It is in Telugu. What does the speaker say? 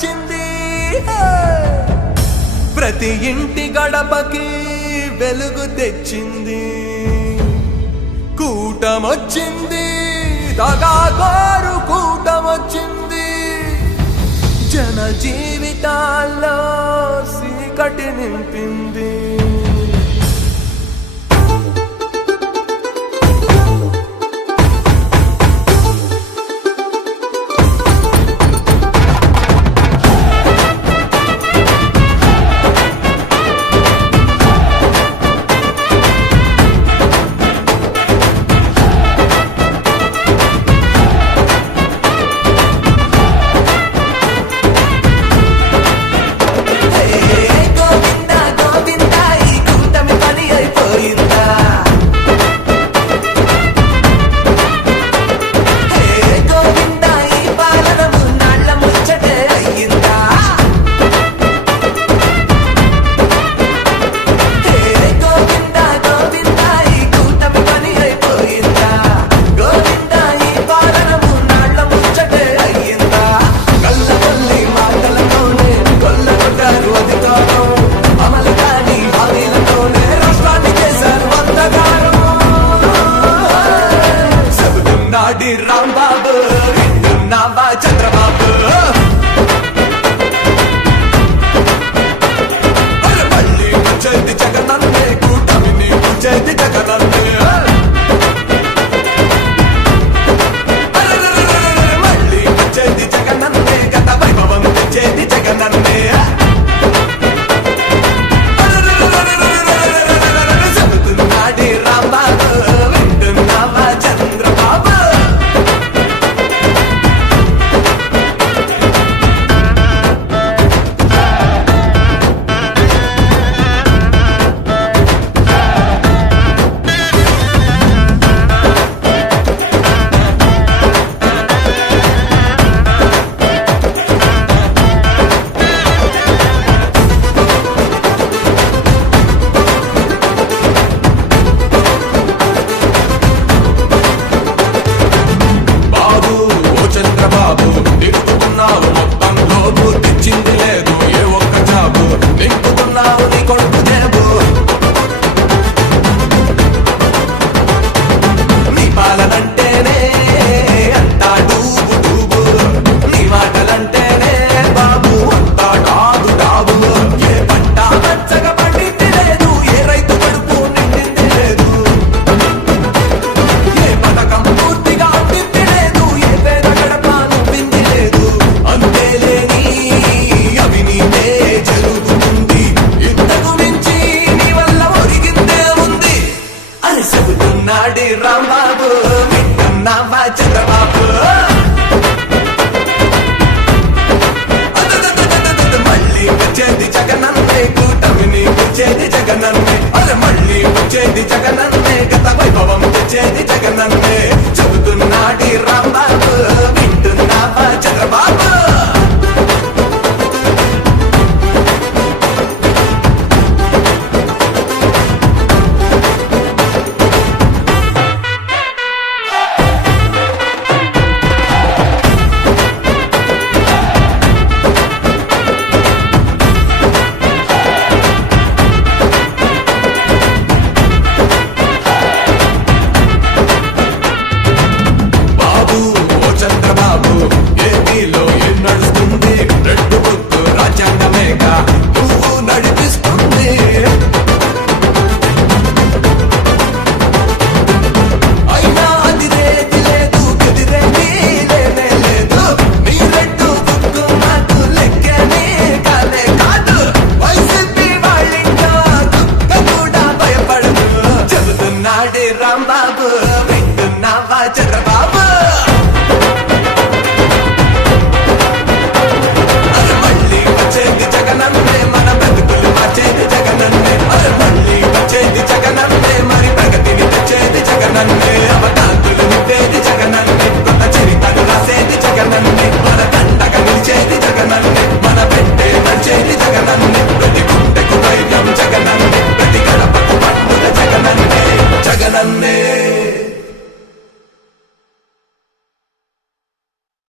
వచ్చింది. ప్రతి ఇంటి గడపకి వెలుగు తెచ్చింది. కూటమొచ్చింది దగాకోరు కూటమొచ్చింది జన జీవితాల్లో సీకటి నింపింది. నవ చంద్రమ? గత వైభవం తెచ్చేది జగనన్నే.